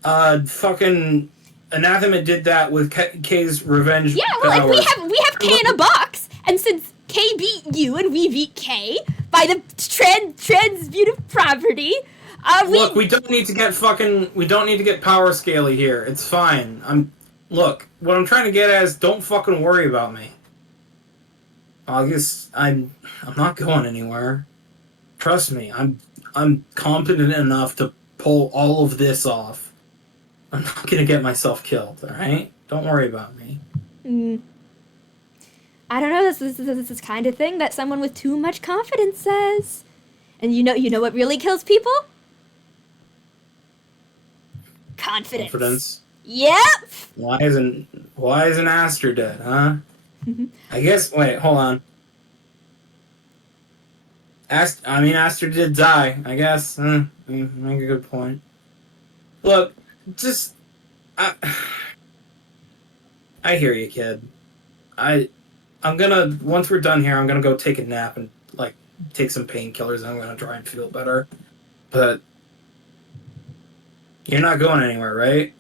Fucking Anathema did that with Kay's revenge. Yeah, well, powers. and we have K in a box, and since K beat you and we beat K by the transmutive property, Look, we don't need to get power scaly here. It's fine. Look, what I'm trying to get at is don't fucking worry about me. August, I'm not going anywhere. Trust me, I'm competent enough to pull all of this off. I'm not gonna get myself killed, alright? Don't worry about me. I don't know, this is kind of thing that someone with too much confidence says. And you know what really kills people? Confidence. Yep. Yep. Why isn't Aster dead, huh? I guess. Wait, hold on. Aster did die. I guess. Make a good point. Look, just I hear you, kid. I'm gonna once we're done here, I'm gonna go take a nap and like take some painkillers. And I'm gonna try and feel better. But you're not going anywhere, right?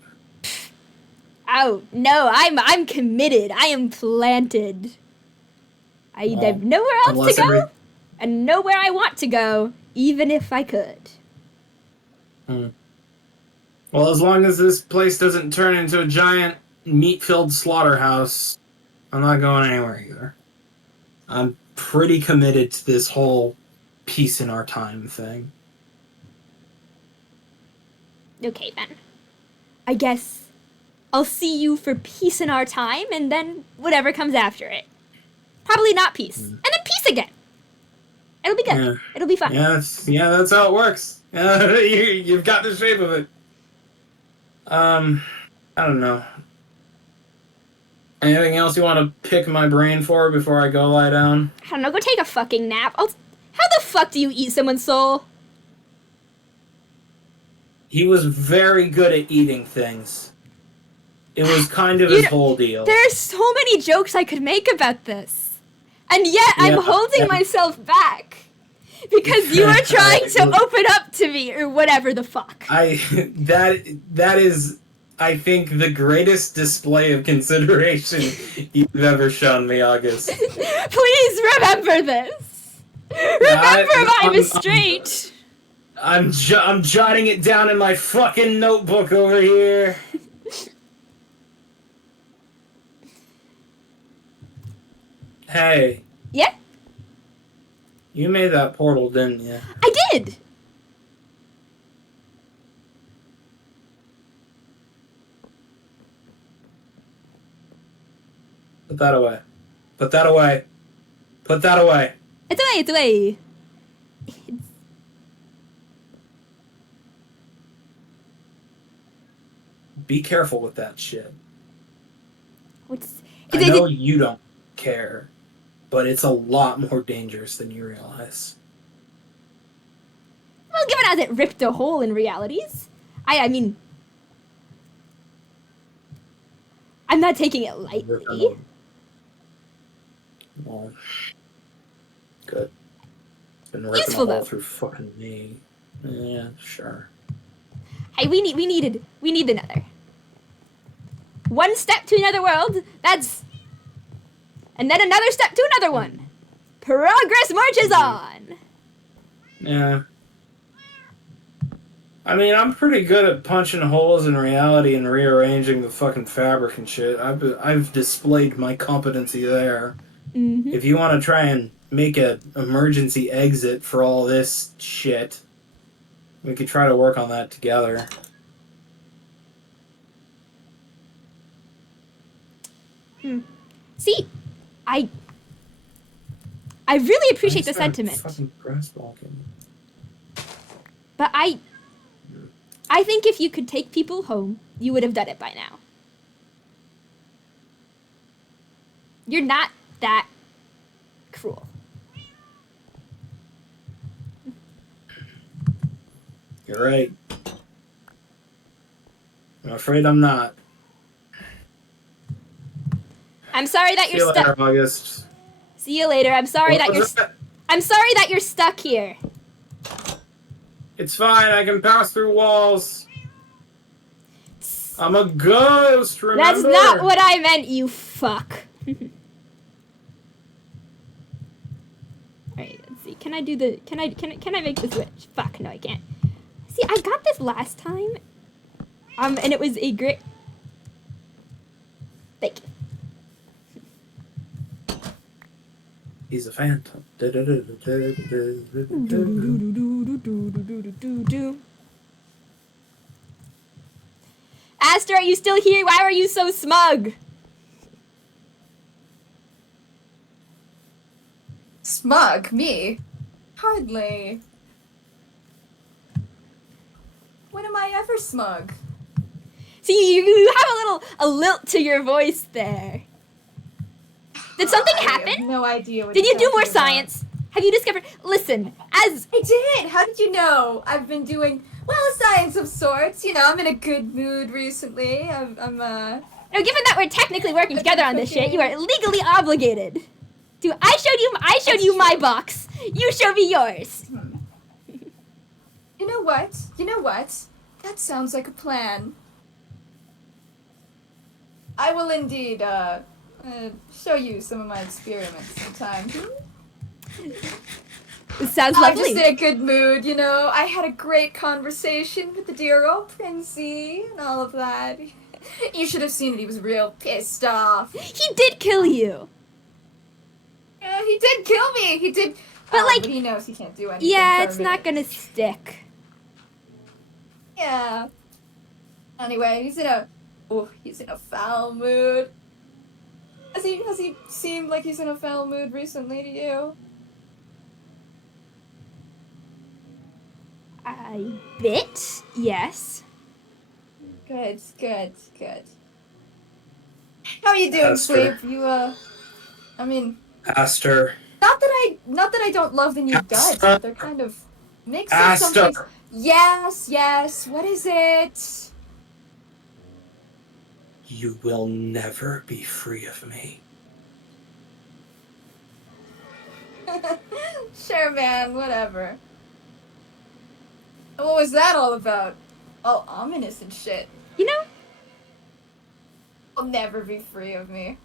Oh no, I'm committed. I am planted. I have nowhere else to go, and nowhere I want to go, even if I could. Well, as long as this place doesn't turn into a giant meat-filled slaughterhouse, I'm not going anywhere either. I'm pretty committed to this whole peace in our time thing. Okay, then. I guess I'll see you for peace in our time, and then whatever comes after it. Probably not peace. And then peace again. It'll be good. Yeah. It'll be fun. Yeah, that's how it works. You've got the shape of it. I don't know. Anything else you want to pick my brain for before I go lie down? I don't know, go take a fucking nap. How the fuck do you eat someone's soul? He was very good at eating things. It was kind of his whole deal. There are so many jokes I could make about this. And yet I'm holding myself back. Because you are trying to open up to me, or whatever the fuck. That is, I think, the greatest display of consideration you've ever shown me, August. Please remember this. Remember my restraint. I'm jotting it down in my fucking notebook over here. Hey. Yeah? You made that portal, didn't you? I did! Put that away. Put that away. Put that away. It's away, it's away. Be careful with that shit. I know you don't care, but it's a lot more dangerous than you realize. Well, given as it ripped a hole in realities, I mean, I'm not taking it lightly. Well, good. It's been ripping Useful, a hole though. through fucking me. Yeah, sure. Hey, we need another. One step to another world, and then another step to another one. Progress marches on. Yeah. I mean, I'm pretty good at punching holes in reality and rearranging the fucking fabric and shit. I've displayed my competency there. Mm-hmm. If you want to try and make an emergency exit for all this shit, we could try to work on that together. See, I really appreciate the sentiment. Fucking grass walking. But I think if you could take people home, you would have done it by now. You're not that cruel. You're right. I'm afraid I'm not. I'm sorry that you're stuck. See you later, August. See you later. I'm sorry that you're I'm sorry that you're stuck here. It's fine. I can pass through walls. I'm a ghost, remember? That's not what I meant, you fuck. Alright, let's see. Can I do the can I make the switch? Fuck, no I can't. See, I got this last time. And it was a great He's a phantom. Aster, are you still here? Why are you so smug? Smug? Me? Hardly. When am I ever smug? See, you have a lilt to your voice there. Did something I happen? have no idea what Did you're you do more talking about. science? Have you discovered? Listen, as I did! How did you know? I've been doing, well, science of sorts. You know, I'm in a good mood recently. I'm now, given that we're technically working together on this shit, you are legally obligated. I showed That's you my true. box. You show me yours. You know what? You know what? That sounds like a plan. I will indeed, show you some of my experiments sometime. This sounds I'm lovely. just in a good mood, you know. I had a great conversation with the dear old Princey and all of that. You should have seen it. He was real pissed off. He did kill you. Yeah, he did kill me. He did. But, like, but he knows he can't do anything. Yeah, it's not permanent. gonna stick. Yeah. Anyway, he's in a foul mood. Has he seemed like he's in a foul mood recently to you? I bit, yes. Good. How are you doing, Aster. Sleep? I mean, Aster. not that I don't love the new guts, but they're kind of mixing something. Aster. Yes. What is it? You will never be free of me. Sure, man. Whatever. What was that all about? All ominous and shit. You know, He'll never be free of me.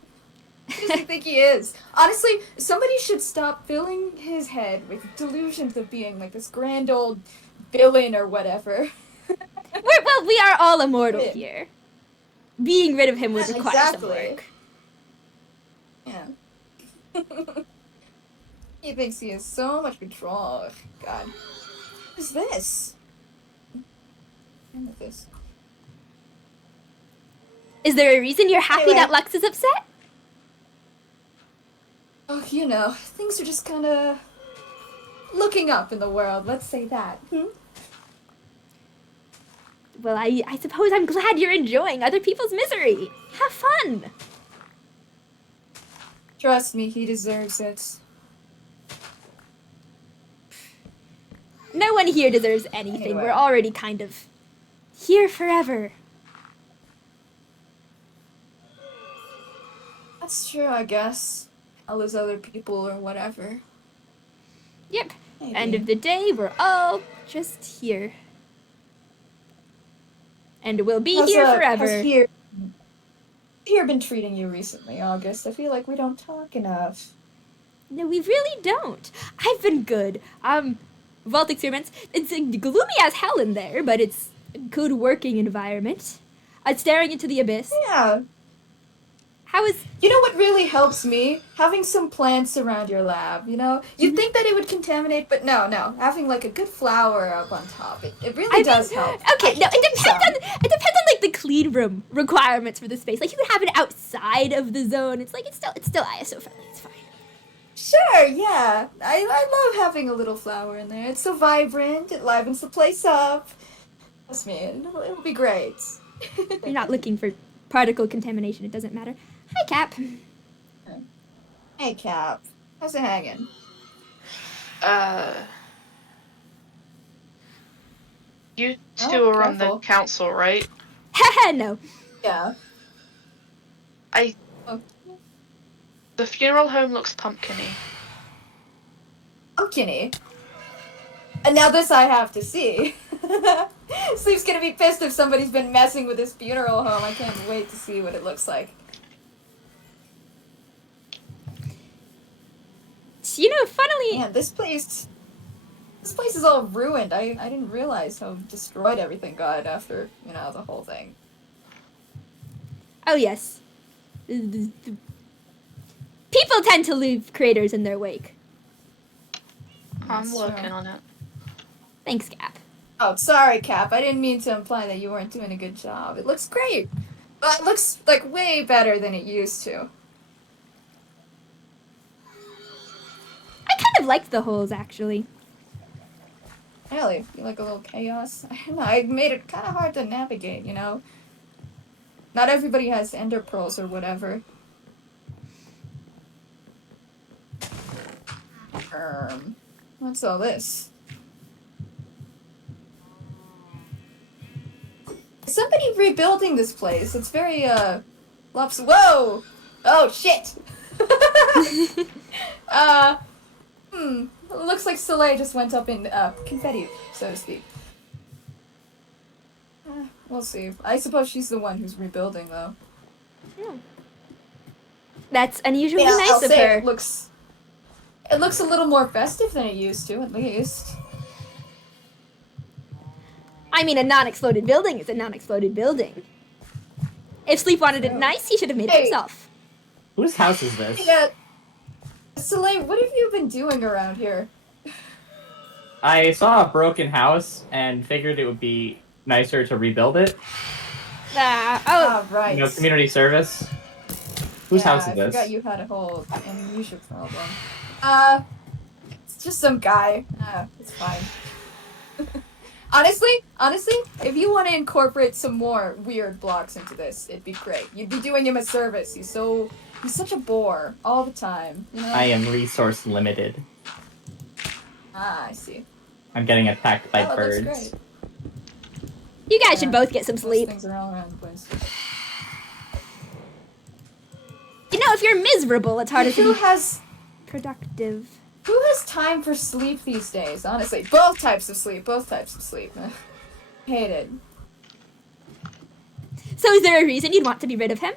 Who does he think he is? Honestly, somebody should stop filling his head with delusions of being like this grand old villain or whatever. we are all immortal Yeah. here. Being rid of him would require some Exactly. work. Yeah. He thinks he has so much control. Ugh, God. What is this? What is this? Is there a reason you're happy Anyway. that Lux is upset? Oh, you know, things are just kind of looking up in the world. Let's say that. Well, I suppose I'm glad you're enjoying other people's misery. Have fun. Trust me, he deserves it. No one here deserves anything. Anyway. We're already kind of here forever. That's true, I guess. All those other people or whatever. Yep. Maybe. End of the day, we're all just here. And we'll be here forever. How's here been treating you recently, August? I feel like we don't talk enough. No, we really don't. I've been good. Vault experiments. It's gloomy as hell in there, but it's a good working environment. Staring into the abyss. Yeah. How is... You know what really helps me? Having some plants around your lab, you know? You'd think that it would contaminate, but no. Having like a good flower up on top, it really does help. Okay, no, it depends on like the clean room requirements for the space. Like you could have it outside of the zone. It's like it's still ISO friendly. It's fine. Sure, yeah. I love having a little flower in there. It's so vibrant, it livens the place up. Trust me, it'll be great. You're not looking for particle contamination. It doesn't matter. Hi, Cap. Hey, Cap. How's it hanging? You two Oh, are on the careful. council, right? Haha, no. Yeah. The funeral home looks pumpkin-y. Pumpkin-y. And now this I have to see. Sleep's gonna be pissed if somebody's been messing with this funeral home. I can't wait to see what it looks like. You know, funnily... Man, this place is all ruined. I didn't realize how destroyed everything got after, you know, the whole thing. Oh, yes. People tend to leave craters in their wake. I'm That's working true. on it. Thanks, Cap. Oh, sorry, Cap. I didn't mean to imply that you weren't doing a good job. It looks great. But it looks, like, way better than it used to. I kind of liked the holes, actually. Really? You like a little chaos? I don't know, I made it kind of hard to navigate, you know? Not everybody has ender pearls or whatever. What's all this? Somebody rebuilding this place. It's very, Whoa! Oh, shit! It looks like Soleil just went up in, confetti, so to speak. We'll see. I suppose she's the one who's rebuilding, though. That's unusually Yeah, nice I'll of say her. it looks a little more festive than it used to, at least. I mean, a non-exploded building is a non-exploded building. If Sleep wanted it True. nice, he should have made it Hey. himself. Whose house is this? Yeah. Soleil, what have you been doing around here? I saw a broken house and figured it would be nicer to rebuild it. Oh, Ah, right. You know, community service. Whose house is I this? forgot you had a whole amnesia problem. It's just some guy. It's fine. Honestly, if you want to incorporate some more weird blocks into this, it'd be great. You'd be doing him a service. He's such a bore all the time, you know? I am resource limited. Ah, I see. I'm getting attacked by Oh, birds. that's great. you guys should Yeah, both get some Those sleep. things are all around the place. You know, if you're miserable, it's harder Who to be has time for sleep these days? Honestly, both types of sleep. Hate it. So is there a reason you'd want to be rid of him?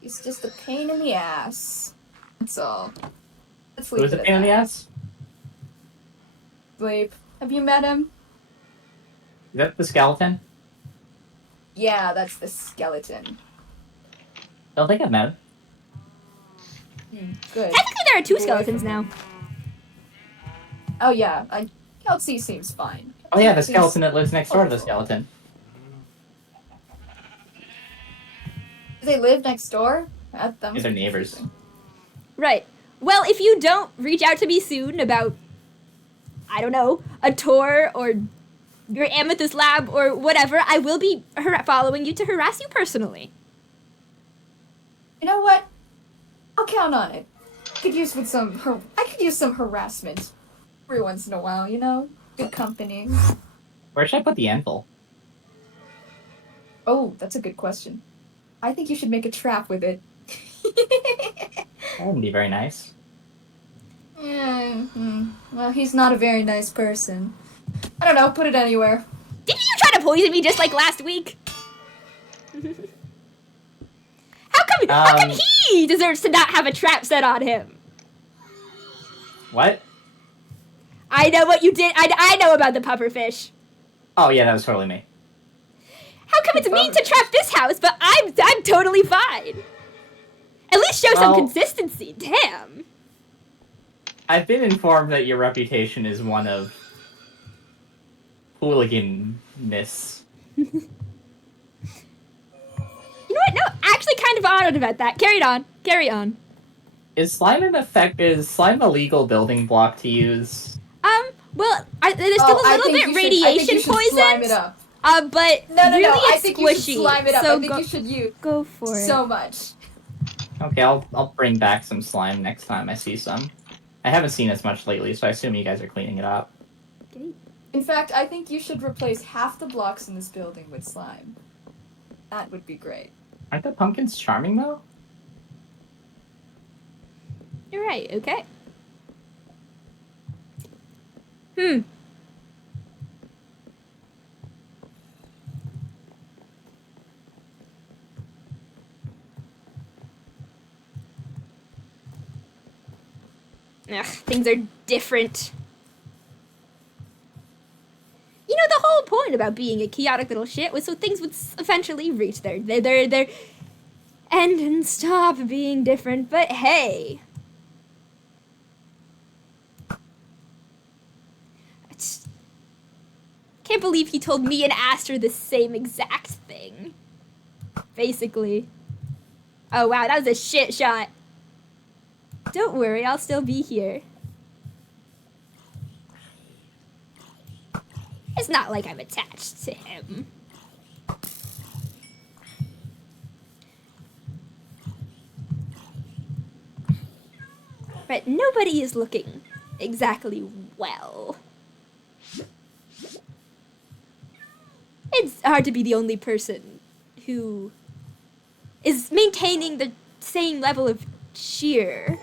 He's just a pain in the ass. That's all. Let's Who leave is it a at pain in the that. ass? Sleep. Have you met him? Is that the skeleton? Yeah, that's the skeleton. Don't think I've met him. Good. Technically, there are two Away skeletons from now. him. Oh yeah, Kelsey seems fine. Oh yeah, the Seems- skeleton that lives next door to the skeleton. Do they live next door? That Yeah, must they're be neighbors. confusing. Right. Well, if you don't reach out to me soon about, I don't know, a tour or your amethyst lab or whatever, I will be following you to harass you personally. You know what? I'll count on it. I could use some harassment every once in a while, you know? Good company. Where should I put the anvil? Oh, that's a good question. I think you should make a trap with it. That wouldn't be very nice. Well, he's not a very nice person. I don't know, put it anywhere. Didn't you try to poison me just like last week? How come he deserves to not have a trap set on him? What? I know what you did. I know about the pufferfish. Oh yeah, that was totally me. How come it's mean to trap this house, but I'm totally fine? At least show some Well- consistency. Damn. I've been informed that your reputation is one of hooligan-ness. You know what? No, actually kind of honored about that. Carry on. Is slime a legal building block to use? Well, there's still a little bit radiation Slime it poisoned. up. But No, really I it's think you should squishy. slime it up. So I think you should use go for it. so much. Okay, I'll bring back some slime next time I see some. I haven't seen as much lately, so I assume you guys are cleaning it up. In fact, I think you should replace half the blocks in this building with slime. That would be great. Aren't the pumpkins charming though? You're right. Okay. Ugh, things are different. You know, the whole point about being a chaotic little shit was so things would eventually reach their and stop being different, but hey. I just can't believe he told me and Aster the same exact thing. Basically. Oh wow, that was a shit shot. Don't worry, I'll still be here. It's not like I'm attached to him. But nobody is looking exactly well. It's hard to be the only person who is maintaining the same level of cheer.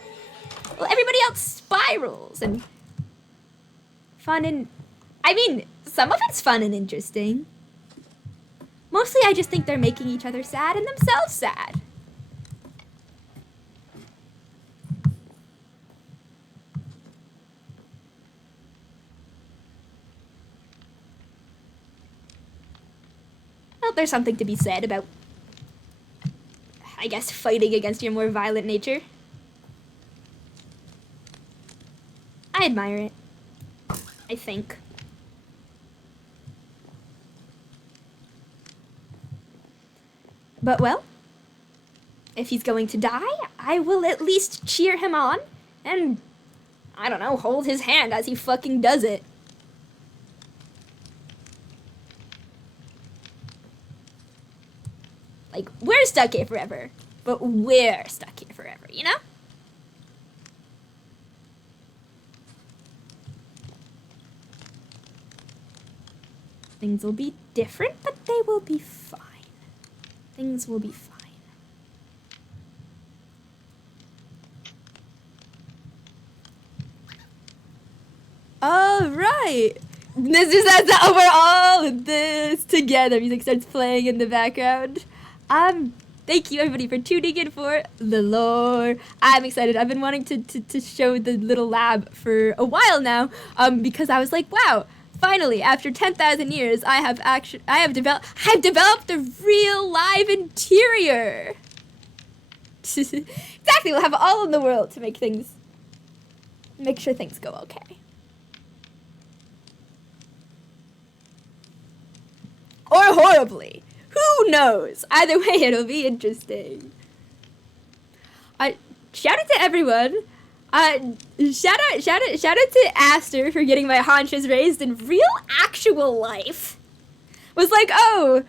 Well, everybody else spirals and fun and... I mean, some of it's fun and interesting. Mostly I just think they're making each other sad and themselves sad. Well, there's something to be said about, I guess, fighting against your more violent nature. I admire it. I think. But well, if he's going to die, I will at least cheer him on and, I don't know, hold his hand as he fucking does it. Like, we're stuck here forever, but we're stuck here forever, you know? Things will be different, but they will be fine. Things will be fine. All right. This just has that over all of this together. Music starts playing in the background. Thank you everybody for tuning in for the lore. I'm excited. I've been wanting to show the little lab for a while now, because I was like, wow, finally, after 10,000 years, I've developed a real live interior. Exactly, we'll have all in the world to make sure things go okay. Or horribly. Who knows? Either way, it'll be interesting. Shout out to everyone. Shout out to Aster for getting my haunches raised in real, actual life. Was like, oh,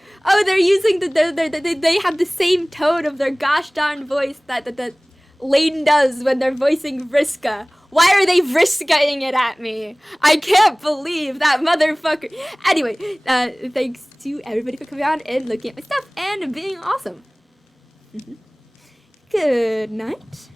they're using they have the same tone of their gosh darn voice that Layden does when they're voicing Vriska. Why are they Vriskaing it at me? I can't believe that motherfucker. Anyway, thanks to everybody for coming on and looking at my stuff and being awesome. Good night.